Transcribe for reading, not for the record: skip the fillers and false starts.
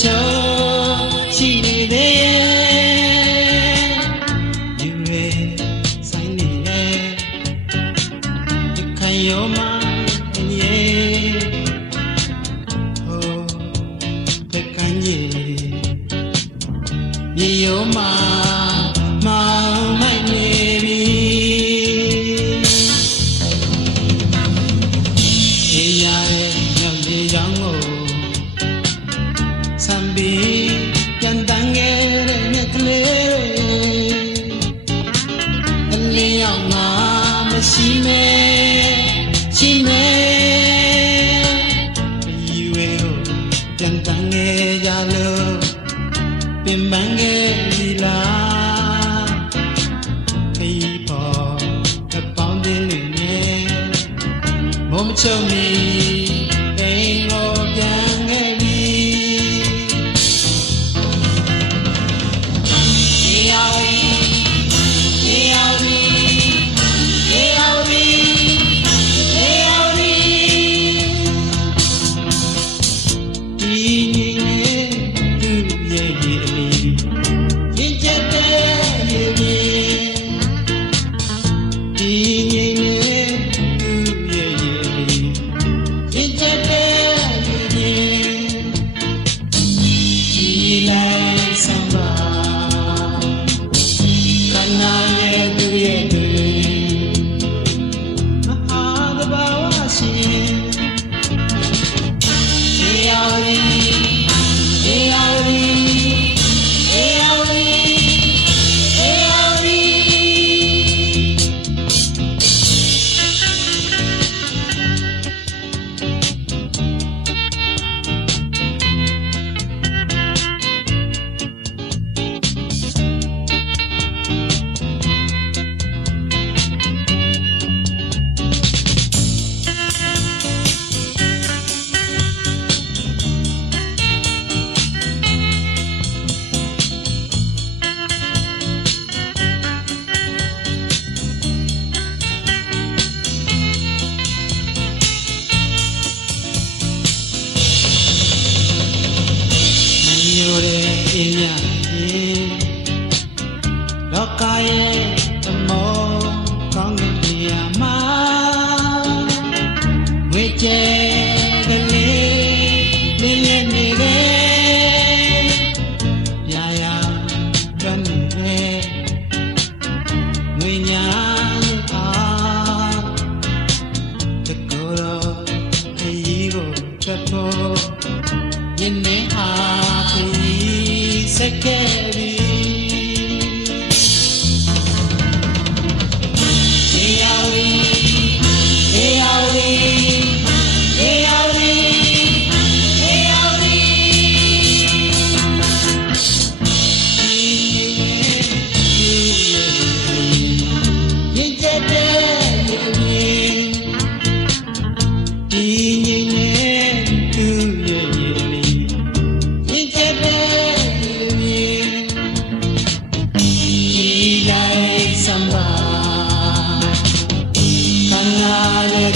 ချို့ရှိနေသေးရဲ့ဒီရေဆိုင်နေရဲ့ဒီခံရောမရဲ့ဟိုတကန်ကြီးမြေရောမမောင်မိုက်နေပြီအေးရရဲ့နောက်မြေရောင်ကိုဆံပြီးပြန်တန်းခဲ့တဲ့မြက်ကလေးအလင်းရောက်ငါမရှိမဲရှိမဲဒီဝေကိုပြန်တန်းခဲ့ကြလို့ပင်ပန်းခဲ့ပြီလားခီးပေါ်အပေါင်းတင်နေနဲ့မုံမချုံမီအိမ်ကိုပြန်ခဲ့ပြီလောကရဲ့သမောကောင်းတဲ့နေရာမှာဝေကျဲကလေးလေးလေးနေတယ်ရာရာတွန်းနေတယ်ငွေညာအားတကူတော့ခရီးကိုတက်ဖို့ညနေအားခရီးစက်ခဲ့ပြီSamba, Kanale,